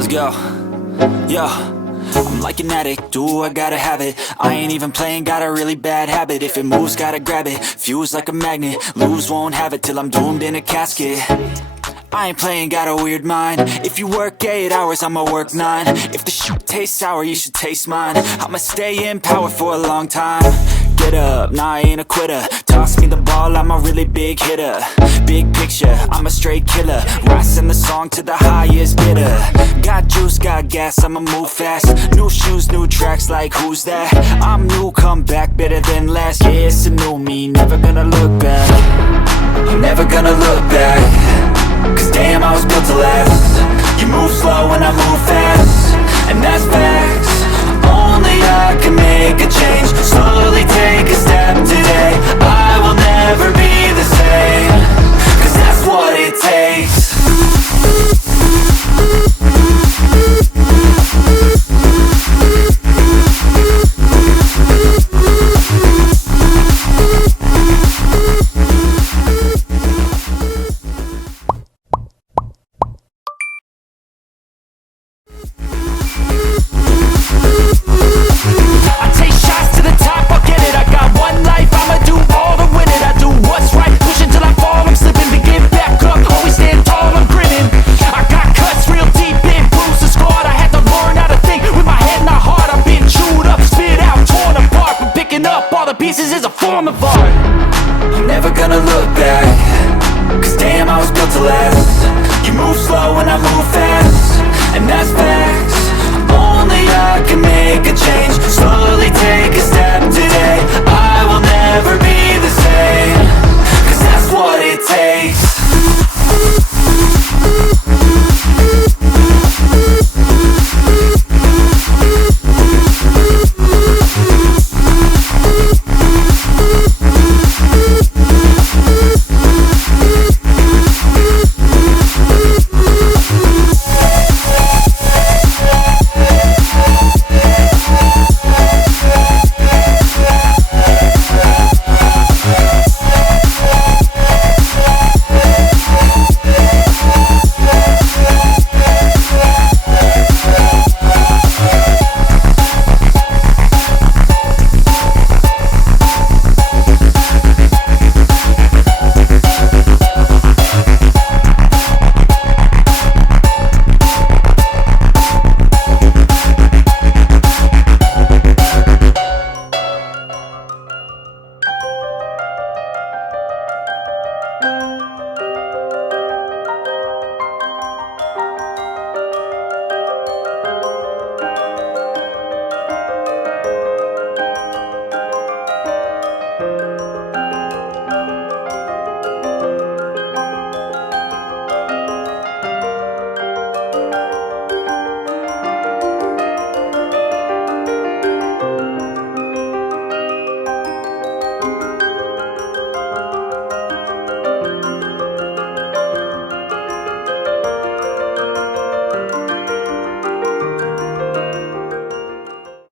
Let's go. Yo, I'm like an addict, do I gotta have it. I ain't even playing, got a really bad habit. If it moves, gotta grab it, fuse like a magnet. Lose, won't have it till I'm doomed in a casket. I ain't playing, got a weird mind. If you work 8 hours, I'ma work 9. If the shit tastes sour, you should taste mine. I'ma stay in power for a long time. Get up, nah, I ain't a quitter. Toss me the ball, I'm a really big hitter. Big picture, I'm a straight killer. Rising the song to the highest bidder. Got juice, got gas, I'ma move fast. New shoes, new tracks, like who's that? I'm new, come back, better than last. Yeah, it's a new me, never gonna look back. I'm never gonna look back.